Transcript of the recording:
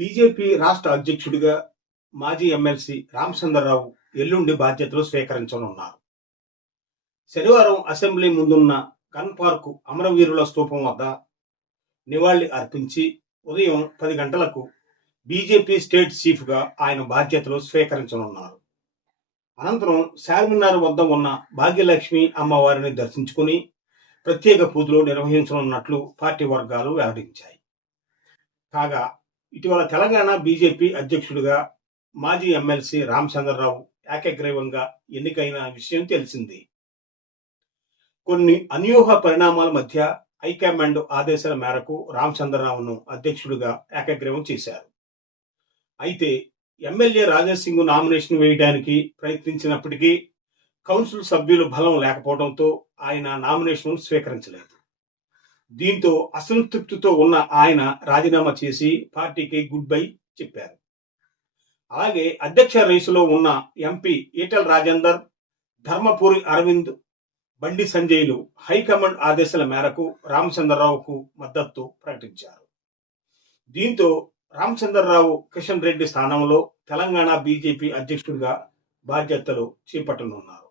BJP రాష్ట్ర అధ్యక్షుడిగా మాజీ ఎమ్మెల్సీ రామచంద్రరావు ఎల్లుండి బాధ్యతలు స్వీకరించనున్నారు. శనివారం అసెంబ్లీ ముందున్న గన్ పార్కు అమరవీరుల స్తూపం వద్ద నివాళి అర్పించి ఉదయం పది గంటలకు బీజేపీ స్టేట్ చీఫ్గా ఆయన బాధ్యతలు స్వీకరించనున్నారు. అనంతరం చార్మినార్ వద్ద ఉన్న భాగ్యలక్ష్మి అమ్మవారిని దర్శించుకుని ప్రత్యేక పూజలు నిర్వహించనున్నట్లు పార్టీ వర్గాలు వెల్లడించాయి. కాగా ఇటీవల తెలంగాణ బీజేపీ అధ్యక్షుడిగా మాజీ ఎమ్మెల్సీ రామచంద్రరావు ఏకగ్రీవంగా ఎన్నికైన విషయం తెలిసింది. కొన్ని అన్యూహ పరిణామాల మధ్య హైకమాండ్ ఆదేశాల మేరకు రామచంద్రరావును అధ్యక్షుడిగా ఏకగ్రీవం చేశారు. అయితే ఎమ్మెల్యే రాజేష్ సింగ్ నామినేషన్ వేయడానికి ప్రయత్నించినప్పటికీ కౌన్సిల్ సభ్యులు బలం లేకపోవడంతో ఆయన నామినేషన్ స్వీకరించలేదు. దీంతో అసంతృప్తితో ఉన్న ఆయన రాజీనామా చేసి పార్టీకి గుడ్ బై చెప్పారు. అలాగే అధ్యక్ష రేసులో ఉన్న ఎంపీ ఈటల్ రాజేందర్ ధర్మపురి అరవింద్ బండి సంజయ్లు హైకమాండ్ ఆదేశాల మేరకు రామచంద్రరావుకు మద్దతు ప్రకటించారు. దీంతో రామచంద్రరావు కిషన్ రెడ్డి స్థానంలో తెలంగాణ బీజేపీ అధ్యక్షుడిగా బాధ్యతలు చేపట్టనున్నారు.